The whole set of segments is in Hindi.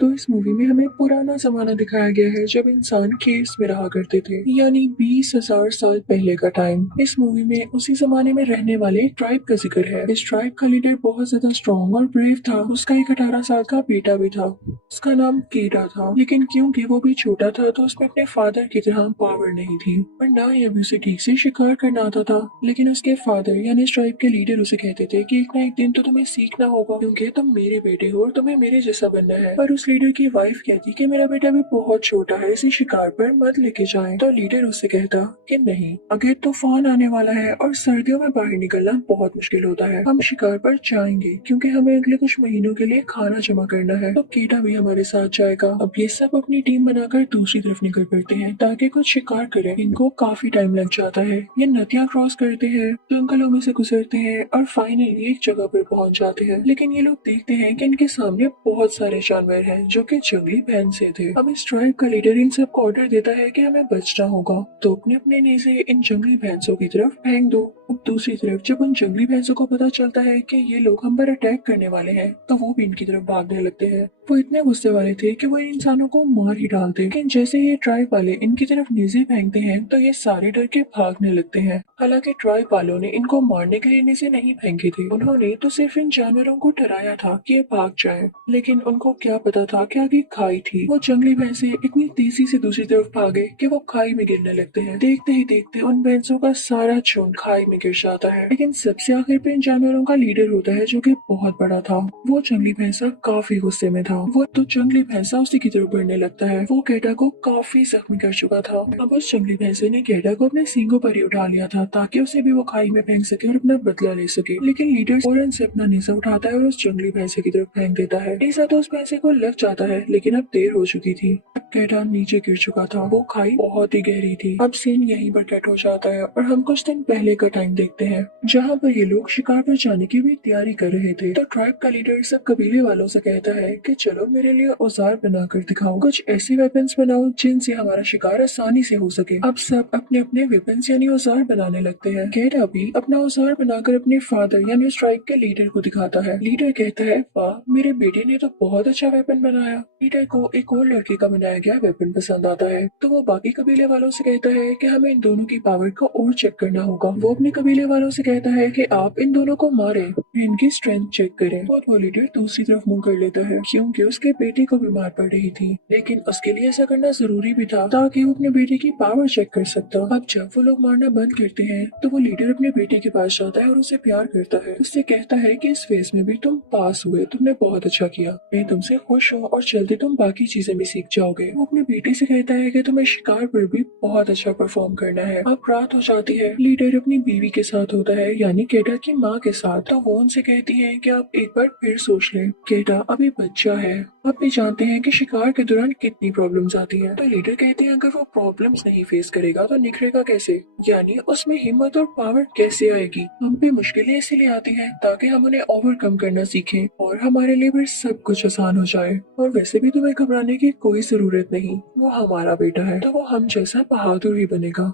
तो इस मूवी में हमें पुराना जमाना दिखाया गया है जब इंसान केव्स में रहा करते थे, यानी 20,000 साल पहले का टाइम। इस मूवी में उसी जमाने में रहने वाले एक ट्राइब का जिक्र है। इस ट्राइब का लीडर बहुत ज्यादा स्ट्रॉन्ग और ब्रेव था। उसका एक 18 साल का बेटा भी था। उसका नाम केटा था, लेकिन क्योंकि वो भी छोटा था तो उसमें अपने फादर की तरह पावर नहीं थी और ना ही अभी उसे ठीक से शिकार करना आता था। लेकिन उसके फादर यानी इस ट्राइब के लीडर उसे कहते थे कि एक ना एक दिन तो तुम्हें सीखना होगा, क्योंकि तुम मेरे बेटे हो और तुम्हें मेरे जैसा बनना है। पर उस लीडर की वाइफ कहती कि मेरा बेटा भी बहुत छोटा है, इसे शिकार पर मत लेके जाएं। तो लीडर उससे कहता कि नहीं, अगर तूफान आने वाला है और सर्दियों में बाहर निकलना बहुत मुश्किल होता है, हम शिकार पर जाएंगे क्योंकि हमें अगले कुछ महीनों के लिए खाना जमा करना है। तो केटा भी हमारे साथ जाएगा। अब ये सब अपनी टीम बनाकर दूसरी तरफ निकल पड़ते हैं ताकि कुछ शिकार करें। इनको काफी टाइम लग जाता है। ये नदियाँ क्रॉस करते हैं, जंगलों में से गुजरते हैं और फाइनली एक जगह पर पहुंच जाते हैं। लेकिन ये लोग देखते हैं कि इनके सामने बहुत सारे जानवर हैं जो कि जंगली भैंसे थे। अब इस ट्राइब का लीडर इन सबको ऑर्डर देता है कि हमें बचना होगा, तो अपने अपने नेज़े इन जंगली भैंसों की तरफ फेंक दो। अब दूसरी तरफ जब उन जंगली भैंसों को पता चलता है कि ये लोग हम पर अटैक करने वाले हैं, तो वो भी इनकी तरफ भागने लगते हैं। वो इतने गुस्से वाले थे कि वो इन इंसानों को मार ही डालते। लेकिन जैसे ये ट्राइब वाले इनकी तरफ नेज़े फेंकते हैं तो ये सारे डर के भागने लगते हैं। हालांकि ट्राइब वालों ने इनको मारने के लिए नेज़े नहीं फेंके थे, उन्होंने तो सिर्फ इन जानवरों को डराया था कि ये भाग जाएं। लेकिन उनको क्या पता था कि आगे खाई थी। वो जंगली भैंसे इतनी तेजी से दूसरी तरफ भागे कि वो खाई में गिरने लगते हैं। देखते ही देखते उन भैंसों का सारा झुंड खाई में गिर जाता है। लेकिन सबसे आखिर पे इन जानवरों का लीडर होता है जो कि बहुत बड़ा था। वो जंगली भैंसा काफी गुस्से में था। वो तो जंगली भैंसा उसी की तरफ बढ़ने लगता है। वो केटा को काफी जख्मी कर चुका था। अब उस जंगली भैंसे ने केटा को अपने सींगों पर ही उठा लिया था ताकि उसे भी वो खाई में फेंक सके और अपना बदला ले सके। लेकिन लीडर फौरन से अपना नेजा उठाता है और उस जंगली भैंसे की तरफ फेंक देता है। नेजा तो उस भैंसे को लग जाता है, लेकिन अब देर हो चुकी थी। केटा नीचे गिर चुका था। वो खाई बहुत ही गहरी थी। अब सीन यहीं पर कट हो जाता है और हम कुछ दिन पहले का टाइम देखते हैं, जहाँ पर ये लोग शिकार पर जाने की भी तैयारी कर रहे थे। तो ट्राइब का लीडर सब कबीले वालों से कहता है कि चलो मेरे लिए औजार बनाकर दिखाओ, कुछ ऐसे वेपन्स बनाओ जिनसे हमारा शिकार आसानी से हो सके। अब सब अपने अपने वेपन्स यानी औजार बनाने लगते हैं। केटा भी अपना औजार बनाकर अपने फादर यानी उस ट्राइब के लीडर को दिखाता है। लीडर कहता है, वाह, मेरे बेटे ने तो बहुत अच्छा वेपन बनाया। लीडर को एक और लड़के का बनाया गया वेपन पसंद आता है, तो वो बाकी कबीले वालों से कहता है कि हमें इन दोनों की पावर को और चेक करना होगा। वो अपने कबीले वालों से कहता है कि आप इन दोनों को मारें, इनकी स्ट्रेंथ चेक करें। और वो लीडर दूसरी तरफ मुंह कर लेता है क्योंकि उसके बेटे को बीमार पड़ रही थी। लेकिन उसके लिए ऐसा करना जरूरी भी था ताकि वो अपने बेटे की पावर चेक कर सकता। अब जब वो लोग मारना बंद करते हैं तो वो लीडर अपने बेटे के पास जाता है और उसे प्यार करता है। उससे कहता है कि इस फेज में भी तुम पास हुए, तुमने बहुत अच्छा किया, मैं तुमसे खुश हूँ और जल्दी तुम बाकी चीजें भी सीख जाओगे। वो अपने बेटे से कहता है कि तुम्हें शिकार पर भी बहुत अच्छा परफॉर्म करना है। अब रात हो जाती है। लीडर अपनी बीवी के साथ होता है यानी केटा की माँ के साथ। तो वो उनसे कहती है कि आप एक बार फिर सोच लें, केटा अभी बच्चा है। आप भी जानते हैं कि शिकार के दौरान कितनी प्रॉब्लम्स आती हैं। तो लीडर कहते हैं अगर वो प्रॉब्लम्स नहीं फेस करेगा तो निखरेगा कैसे, यानी उसमें हिम्मत और पावर कैसे आएगी। हम पे मुश्किलें इसीलिए आती हैं ताकि हम उन्हें ओवरकम करना सीखें और हमारे लिए फिर सब कुछ आसान हो जाए। और वैसे भी तुम्हें घबराने की कोई जरूरत नहीं, वो हमारा बेटा है तो वो हम जैसा बहादुर ही बनेगा।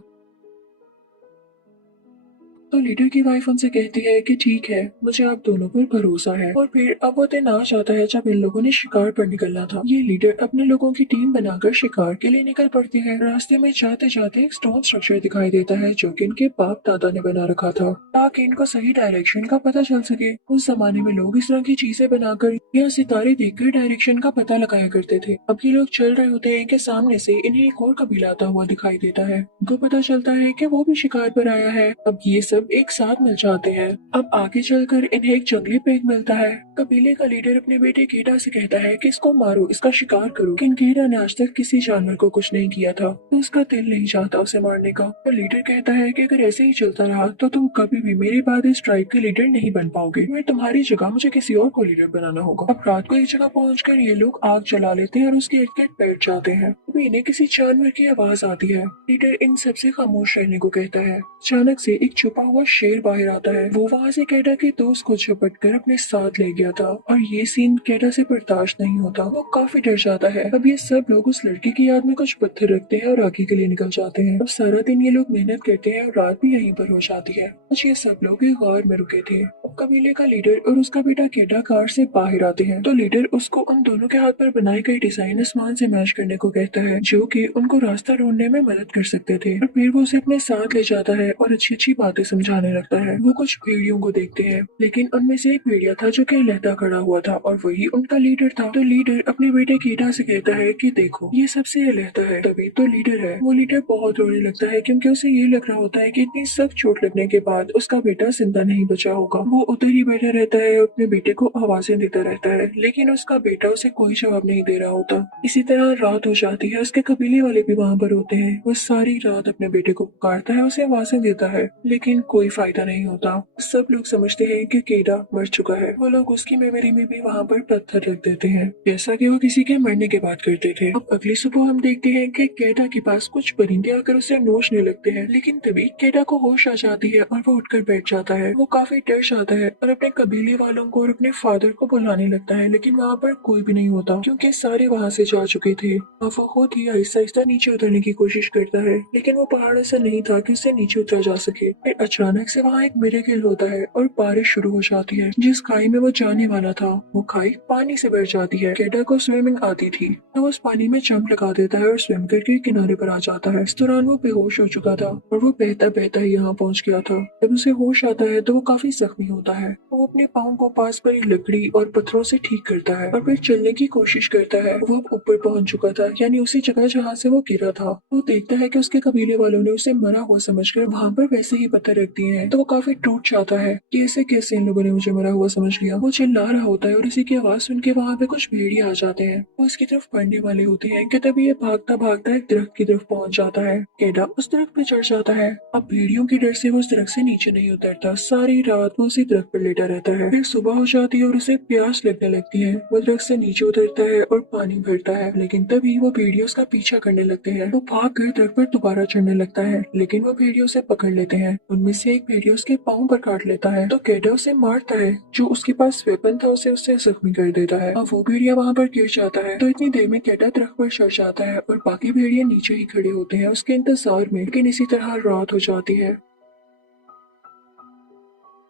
तो लीडर की वाइफ उनसे कहती है कि ठीक है, मुझे आप दोनों पर भरोसा है। और फिर अब वो दिन आ जाता है जब इन लोगों ने शिकार पर निकलना था। ये लीडर अपने लोगों की टीम बनाकर शिकार के लिए निकल पड़ते हैं। रास्ते में जाते जाते एक स्टोन स्ट्रक्चर दिखाई देता है जो कि इनके बाप दादा ने बना रखा था ताकि इनको सही डायरेक्शन का पता चल सके। उस जमाने में लोग इस तरह की चीजें बनाकर या सितारे देखकर डायरेक्शन का पता लगाया करते थे। अब ये लोग चल रहे होते हैं कि सामने से इन्हें एक और कबीला आता हुआ दिखाई देता है। उनको पता चलता है कि वो भी शिकार पर आया है। अब ये सब एक साथ मिल जाते हैं। अब आगे चलकर इन्हें एक जंगली पेग मिलता है। कबीले का लीडर अपने बेटे केटा से कहता है कि इसको मारो, इसका शिकार करो। लेकिन केटा ने आज तक किसी जानवर को कुछ नहीं किया था तो उसका दिल नहीं चाहता उसे मारने का। तो लीडर कहता है कि अगर ऐसे ही चलता रहा तो तुम कभी भी मेरे बाद इस ट्राइब के लीडर नहीं बन पाओगे। मैं तुम्हारी जगह मुझे किसी और को लीडर बनाना होगा। अब रात को एक जगह पहुंचकर ये लोग आग जला लेते हैं और उसके इर्द गिर्द बैठ जाते हैं। तभी इन्हें किसी जानवर की आवाज आती है। लीडर इन सबसे खामोश रहने को कहता है। अचानक से एक छुपा हुआ शेर बाहर आता है। वो वहाँ से कैडा के दोस्त को झपट कर अपने साथ ले गया था और ये सीन कैडा से बर्दाश्त नहीं होता। वो काफी डर जाता है। अब ये सब लोग उस लड़की की याद में कुछ पत्थर रखते हैं और आगे के लिए निकल जाते हैं। अब सारा दिन ये लोग मेहनत करते हैं और रात भी यहीं पर हो जाती है। आज ये सब लोग एक गार में रुके थे। अब कबीले का लीडर और उसका बेटा कैडा कार से बाहर आते हैं तो लीडर उसको उन दोनों के हाथ पर बनाई गई डिजाइन आसमान से मैच करने को कहता है, जो कि उनको रास्ता ढूंढने में मदद कर सकते थे। और फिर वो उसे अपने साथ ले जाता है और अच्छी अच्छी बातें समझाने लगता है। वो कुछ भेड़ियों को देखते हैं, लेकिन उनमें से एक भेड़िया था जो कि लहता खड़ा हुआ था और वही उनका लीडर था। तो लीडर अपने बेटे कीटा से कहता है कि देखो ये सबसे लहता है, तभी तो लीडर है। वो लीडर बहुत रोने लगता है क्योंकि उसे ये लग रहा होता है कि इतनी सख्त चोट लगने के बाद उसका बेटा जिंदा नहीं बचा होगा। वो उधर ही बैठा रहता है और अपने बेटे को आवाजें देता रहता है, लेकिन उसका बेटा उसे कोई जवाब नहीं दे रहा होता। इसी तरह रात हो जाती है। उसके कबीले वाले भी वहाँ पर होते हैं। वो सारी रात अपने बेटे को पुकारता है, उसे आवाजें देता है, लेकिन कोई फायदा नहीं होता। सब लोग समझते हैं कि केडा मर चुका है। वो लोग उसकी मेमोरी में भी वहाँ पर पत्थर रख देते हैं, जैसा कि वो किसी के मरने के बाद करते थे। अब अगली सुबह हम देखते हैं कि केडा के पास कुछ परिंदे आकर उसे नोचने लगते हैं, लेकिन तभी केडा को होश आ जाती है और वो उठकर बैठ जाता है। वो काफी डर जाता है और अपने कबीले वालों को और अपने फादर को बुलाने लगता है, लेकिन वहाँ पर कोई भी नहीं होता क्योंकि सारे वहाँ से जा चुके थे। अब वो खुद ही आहिस्ता आहिस्ता नीचे उतरने की कोशिश करता है, लेकिन वो पहाड़ ऐसा नहीं था कि उससे नीचे उतरा जा सके। फिर अचानक से वहाँ एक मिरेकल होता है और बारिश शुरू हो जाती है। जिस खाई में वो जाने वाला था वो खाई पानी से भर जाती है। केडा को स्विमिंग आती थी तो वो उस पानी में जंप लगा देता है और स्विम करके किनारे पर आ जाता है। इस दौरान वो बेहोश हो चुका था और वो बहता बहता ही यहाँ पहुँच गया था। जब उसे होश आता है तो वो काफी जख्मी होता है। वो अपने पाँव को पास पड़ी लकड़ी और पत्थरों से ठीक करता है और फिर चलने की कोशिश करता है। वो अब ऊपर पहुंच चुका था, यानी उसी जगह जहाँ से वो गिरा था। वो देखता है कि उसके कबीले वालों ने उसे मरा हुआ समझकर वहाँ पर वैसे ही पत्थर रख दिए हैं। तो वो काफी टूट जाता है कि ऐसे कैसे इन लोगों ने मुझे मरा हुआ समझ लिया। वो चिल्ला रहा होता है और इसी की आवाज सुन के वहाँ पे कुछ भेड़िए आ जाते हैं। वो इसकी तरफ बढ़ने वाले होते हैं कि तभी ये भागता भागता एक दरख्त की तरफ पहुंच जाता है। केडा उस दरख्त पे चढ़ जाता है। अब भेड़ियों के डर से वो उस दरख्त से नीचे नहीं उतरता। सारी रात वो उसी दरख्त पर लेटा रहता है। फिर सुबह हो जाती है और उसे प्यास लगने लगती है। वो दरख्त से नीचे उतरता है और पानी भरता है, लेकिन तभी वो भेड़िए उसका पीछा करने लगते हैं। वो भाग कर दरख्त पर दोबारा चढ़ने लगता है, लेकिन वो भेड़िए उसे पकड़ लेते हैं। उनमें से एक भेड़िया उसके पाँव पर काट लेता है तो केडा उसे मारता है। जो उसके पास वेपन था उसे उससे जख्मी कर देता है। अब वो भेड़िया वहाँ पर गिर जाता है तो इतनी देर में केडा दरख्त पर चढ़ जाता है और बाकी भेड़िए नीचे ही खड़े होते हैं उसके इंतजार में। लेकिन इसी तरह रात हो जाती है।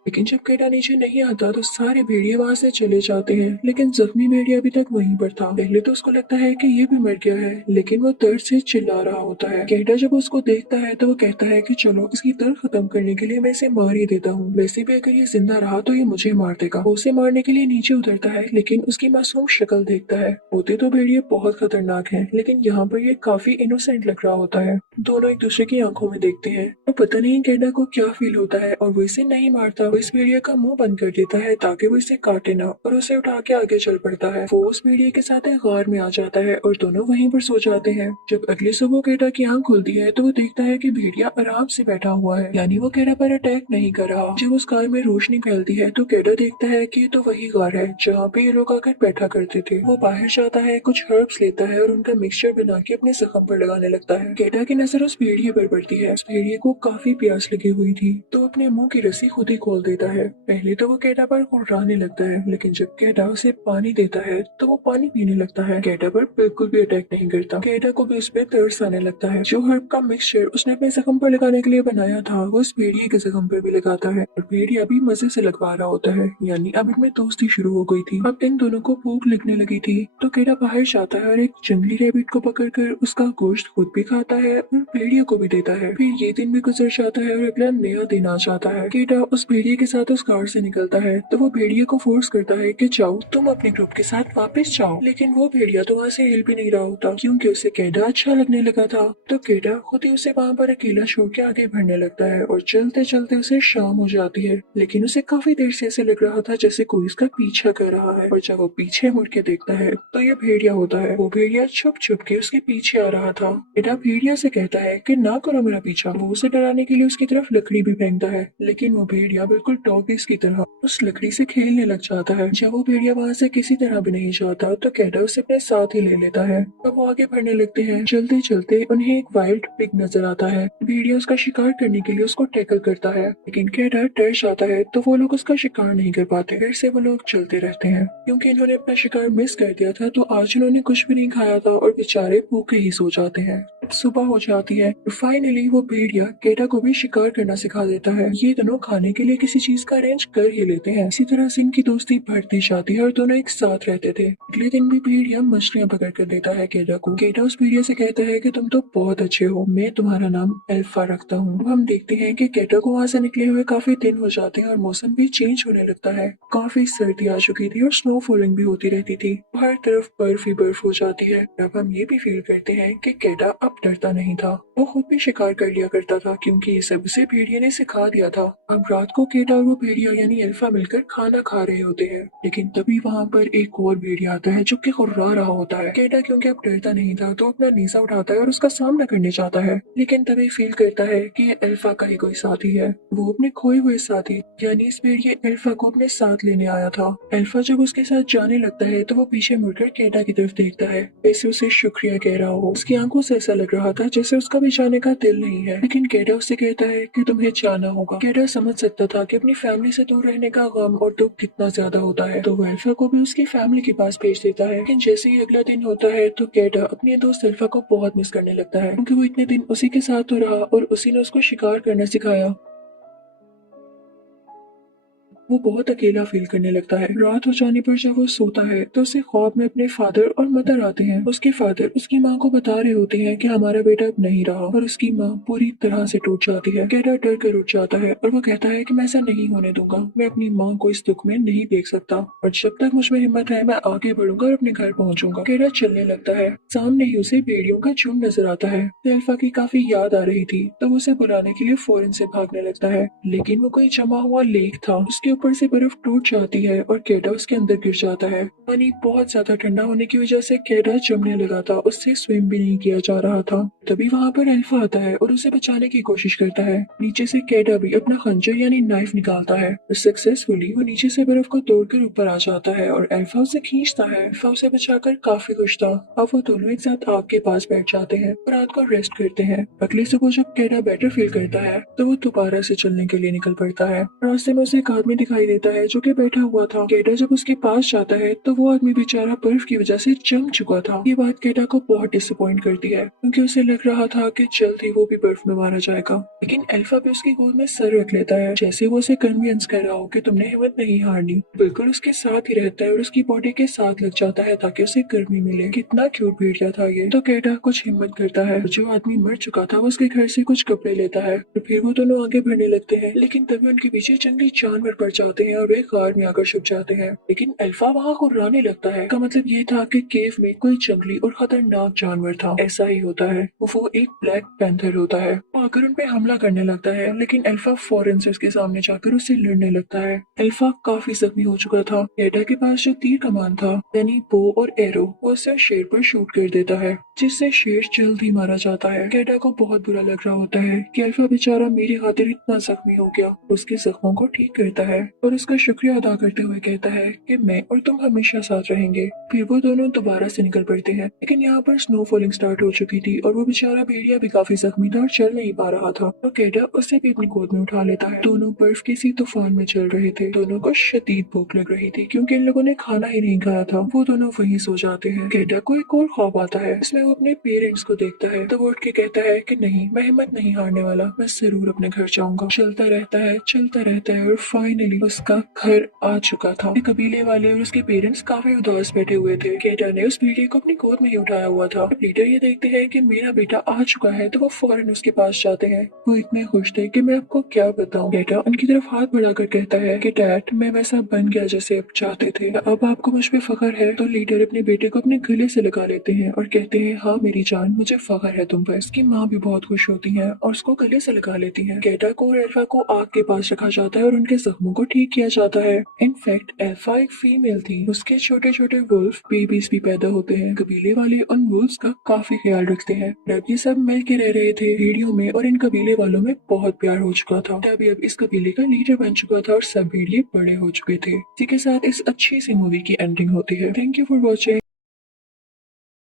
लेकिन जब केडा नीचे नहीं आता तो सारे भेड़िए वहाँ से चले जाते हैं, लेकिन जख्मी भेड़िया अभी तक वहीं पर था। पहले तो उसको लगता है कि ये भी मर गया है, लेकिन वो दर्द से चिल्ला रहा होता है। केडा जब उसको देखता है तो वो कहता है कि चलो इसकी दर्द खत्म करने के लिए मैं इसे मार ही देता हूँ। वैसे भी अगर ये जिंदा रहा तो ये मुझे मार देगा। वो उसे मारने के लिए नीचे उतरता है, लेकिन उसकी मासूम शक्ल देखता है। होते तो भेड़िए बहुत खतरनाक है, लेकिन यहाँ पर ये काफी इनोसेंट लग रहा होता है। दोनों एक दूसरे की आंखों में देखते हैं तो पता नहीं केडा को क्या फील होता है और वो इसे नहीं मारता। वो इस भेड़िया का मुंह बंद कर देता है ताकि वो इसे काटे ना, और उसे उठा के आगे चल पड़ता है। वो उस भेड़िए के साथ एक गार में आ जाता है और दोनों वहीं पर सो जाते हैं। जब अगली सुबह केडा की आंख खुलती है तो वो देखता है कि भेड़िया आराम से बैठा हुआ है, यानी वो केडा पर अटैक नहीं कर रहा। जब उस गार में रोशनी फैलती है तो केडा देखता है कि ये तो वही गार है जहाँ पे ये लोग आकर बैठा करते थे। वो बाहर जाता है, कुछ हर्ब्स लेता है और उनका मिक्सचर बना के अपने जख्म पर लगाने लगता है। केडा की नजर उस भेड़िए पर पड़ती है। उस भेड़िए को काफी प्यास लगी हुई थी तो अपने मुंह की रस्सी खुद ही खोल देता है। पहले तो वो केडा पर गुर्राने लगता है, लेकिन जब केडा उसे पानी देता है तो वो पानी पीने लगता है। केडा पर बिल्कुल भी अटैक नहीं करता। केडा को भी उस पर तरस आने लगता है। जो हर्ब का मिक्सचर उसने अपने जख्म पर लगाने के लिए बनाया था वो उस भेड़िए के जख्म पर भी लगाता है और भेड़िया भी मजे से लगवा रहा होता है, यानी अब इनमें दोस्ती शुरू हो गई थी। अब इन दोनों को भूख लगने लगी थी तो केडा बाहर जाता है और एक जंगली रैबिट को पकड़कर उसका गोश्त खुद भी खाता है और भेड़िया को भी देता है। फिर ये दिन भी गुजर जाता है और अगला नया दिन आ जाता है। केडा उस भेड़िए के साथ उस कार से निकलता है तो वो भेड़िए को फोर्स करता है कि जाओ तुम अपने ग्रुप के साथ वापस जाओ, लेकिन वो भेड़िया तो वहाँ से हिल भी नहीं रहा होता क्योंकि उसे केडा अच्छा लगने लगा था। तो केडा खुद ही उसे वहाँ पर अकेला छोड़ के आगे बढ़ने लगता है और चलते चलते उसे शाम हो जाती है, लेकिन उसे काफी देर से ऐसे लग रहा था जैसे कोई उसका पीछा कर रहा है। और जब वो पीछे मुड़ के देखता है तो ये भेड़िया होता है। वो भेड़िया छुप छुप के उसके पीछे आ रहा था। केडा भेड़िया से कहता है कि ना करो मेरा पीछा। वो उसे डराने के लिए उसकी तरफ लकड़ी भी फेंकता है, लेकिन वो भेड़िया बिल्कुल टॉफीज की तरह उस लकड़ी से खेलने लग जाता है। जब वो भेड़िया वहाँ से किसी तरह भी नहीं जाता तो कैटा उसे अपने साथ ही ले लेता है। अब वो आगे बढ़ने लगते हैं। चलते चलते उन्हें एक वाइल्ड पिग नजर आता है। भेड़िया उसका शिकार करने के लिए उसको टैकल करता है, लेकिन कैटा डर जाता है तो वो लोग उसका शिकार नहीं कर पाते। फिर से वो लोग चलते रहते हैं। क्योंकि इन्होंने अपना शिकार मिस कर दिया था तो आज उन्होंने कुछ भी नहीं खाया था और बेचारे भूखे ही सो जाते हैं। सुबह हो जाती है। फाइनली वो भेड़िया कैटा को भी शिकार करना सिखा देता है। ये दोनों खाने के लिए किसी चीज का अरेंज कर ही लेते हैं। इसी तरह से इनकी दोस्ती बढ़ती जाती है और दोनों एक साथ रहते थे। अगले दिन भी भेड़िया मछलियां पकड़ कर देता है कैटा को। कैटा उस भेड़िया से कहता है कि तुम तो बहुत अच्छे हो, मैं तुम्हारा नाम एल्फा रखता हूँ। अब हम देखते हैं कि कैटा को वहाँ से निकले हुए काफी दिन हो जाते हैं और मौसम भी चेंज होने लगता है। काफी सर्दी आ चुकी थी और स्नो फॉलिंग भी होती रहती थी। हर तरफ बर्फ ही बर्फ हो जाती है। अब हम ये भी फील करते हैं कि कैटा अब डरता नहीं था। वो खुद भी शिकार कर लिया करता था क्योंकि ये सब उसे भेड़िया ने सिखा दिया था। अब रात को कैटा और वो भेड़िया यानी अल्फा मिलकर खाना खा रहे होते हैं, लेकिन तभी वहाँ पर एक और भेड़िया आता है जो कि कुर्रा रहा होता है। कैटा क्योंकि अब डरता नहीं था तो अपना नीसा उठाता है और उसका सामना करने चाहता है, लेकिन तभी फील करता है कि ये अल्फा का ही कोई साथी है। वो अपने खोए हुए साथी यानी इस भेड़िया अल्फा को अपने साथ लेने आया था। अल्फा जब उसके साथ जाने लगता है तो वो पीछे मुड़कर कैटा की तरफ देखता है, जैसे उसे शुक्रिया कह रहा हो। उसकी आंखों से ऐसा लग रहा था जैसे उसका भी जाने का दिल नहीं है, लेकिन कैटा उससे कहता है कि तुम्हें जाना होगा। कैटा समझ सकता था कि अपनी फैमिली से दूर रहने का गम और दुख कितना ज्यादा होता है, तो वो अल्फा को भी उसकी फैमिली के पास भेज देता है। लेकिन जैसे ही अगला दिन होता है तो कैटा अपने दोस्त अल्फा को बहुत मिस करने लगता है, क्योंकि वो इतने दिन उसी के साथ तो रहा और उसी ने उसको शिकार करना सिखाया। वो बहुत अकेला फील करने लगता है। रात हो जाने पर जब वो सोता है तो उसे ख्वाब में अपने फादर और मदर आते हैं। उसके फादर उसकी माँ को बता रहे होते हैं कि हमारा बेटा अब नहीं रहा और उसकी माँ पूरी तरह से टूट जाती है। कैटा डर कर उठ जाता है और वो कहता है कि मैं ऐसा नहीं होने दूंगा, मैं अपनी माँ को इस दुख में नहीं देख सकता और जब तक मुझ में हिम्मत है मैं आगे बढ़ूंगा और अपने घर पहुंचूंगा। कैटा चलने लगता है। सामने ही उसे भेड़ियों का झुंड नजर आता है। अल्फा की काफी याद आ रही थी तो वो उसे बुलाने के लिए फौरन से भागने लगता है, लेकिन वो कोई जमा हुआ लेक था। उसके ऊपर से बर्फ टूट जाती है और कैटा उसके अंदर गिर जाता है। पानी बहुत ज्यादा ठंडा होने की वजह से कैटा जमने लगा था, उससे स्विम भी नहीं किया जा रहा था। तभी वहाँ पर अल्फा आता है और उसे बचाने की कोशिश करता है। नीचे से कैटा भी अपना खंजर यानी नाइफ निकालता है और सक्सेसफुली वो नीचे से बर्फ को तोड़कर ऊपर आ जाता है और अल्फा उसे खींचता है। अल्फा उसे बचाकर काफी खुश था। अब वो दोनों एक साथ आग के पास बैठ जाते हैं और रात को रेस्ट करते हैं। अगले सुबह जब कैटा बेटर फील करता है तो वो दोबारा से चलने के लिए निकल पड़ता है। रास्ते में उसे एक आदमी दिखाई देता है जो कि बैठा हुआ था। कैटा जब उसके पास जाता है तो वो आदमी बेचारा बर्फ की वजह से जम चुका था। ये बात कैटा को बहुत डिसअपॉइंट करती है क्योंकि उसे लग रहा था कि जल्द ही वो भी बर्फ में मारा जाएगा। लेकिन अल्फा भी उसकी गोद में सर रख लेता है, जैसे वो उसे कन्विंस कर रहा हो कि तुमने हिम्मत नहीं हारनी। बिल्कुल उसके साथ ही रहता है और उसकी बॉडी के साथ लग जाता है ताकि उसे गर्मी मिले। कितना क्यूट भेड़िया था ये। तो कैटा कुछ हिम्मत करता है। जो आदमी मर चुका था वो उसके घर से कुछ कपड़े लेता है और फिर वो दोनों आगे बढ़ने लगते हैं, लेकिन तभी उनके पीछे जंगली जानवर पड़ जाते हैं और वे कार में आकर छुप जाते हैं। लेकिन अल्फा वहाँ कुर्राने लगता है। का मतलब ये था कि केव में कोई जंगली और खतरनाक जानवर था। ऐसा ही होता है, वो एक ब्लैक पैंथर होता है। वो आकर उन पे हमला करने लगता है, लेकिन अल्फा फौरन से उसके सामने जाकर उससे लड़ने लगता है। अल्फा काफी जख्मी हो चुका था। कैटा के पास जो तीर कमान था यानी बो और एरो, वो उसे शेर पर शूट कर देता है, जिससे शेर जल्द ही मारा जाता है। कैटा को बहुत बुरा लग रहा होता है कि अल्फा बेचारा मेरी खातिर इतना जख्मी हो गया। उसके जख्मों को ठीक करता है और उसका शुक्रिया अदा करते हुए कहता है कि मैं और तुम हमेशा साथ रहेंगे। फिर वो दोनों दोबारा से निकल पड़ते हैं, लेकिन यहाँ पर स्नो फॉलिंग स्टार्ट हो चुकी थी और वो बेचारा भेड़िया भी काफी जख्मी था और चल नहीं पा रहा था। तो कैटा उसे भी अपनी गोद में उठा लेता है। दोनों बर्फ किसी तूफान में चल रहे थे। दोनों को शदीद भूख लग रही थी क्योंकि इन लोगों ने खाना ही नहीं खाया था। वो दोनों वहीं सो जाते हैं। कैटा को एक और ख्वाब आता है, इसमें वो अपने पेरेंट्स को देखता है। तो वो उठ के कहता है कि नहीं, मैं हिम्मत नहीं हारने वाला, मैं जरूर अपने घर जाऊंगा। चलता रहता है और फाइनली उसका घर आ चुका था। कबीले वाले और उसके पेरेंट्स काफी उदास बैठे हुए थे। केटा ने उस भेड़िए को अपनी गोद में ही उठाया हुआ था। जब लीडर ये देखते हैं कि मेरा बेटा आ चुका है तो वो फौरन उसके पास जाते हैं। वो इतने खुश थे कि मैं आपको क्या बताऊं। केटा उनकी तरफ हाथ बढ़ाकर कहता है कि डैड, मैं वैसा बन गया जैसे आप चाहते थे। अब आपको मुझ पे फख्र है। तो लीडर अपने बेटे को अपने गले से लगा लेते हैं और कहते हैं, हाँ मेरी जान, मुझे फख्र है तुम पर। उसकी माँ भी बहुत खुश होती है और उसको गले से लगा लेती है। केटा को और अल्फा को आग के पास रखा जाता है और उनके जख्मों को को ठीक किया जाता है। इनफैक्ट एल्फा एक फीमेल थी, उसके छोटे छोटे वुल्फ बेबीज भी पैदा होते हैं। कबीले वाले उन वुल्फ्स का काफी ख्याल रखते हैं। अब ये सब मिल के रह रहे थे भेड़ियों में और इन कबीले वालों में बहुत प्यार हो चुका था। तभी अब इस कबीले का लीडर बन चुका था और सब भेड़िए बड़े हो चुके थे। इसी के साथ इस अच्छी सी मूवी की एंडिंग होती है। Thank you for watching.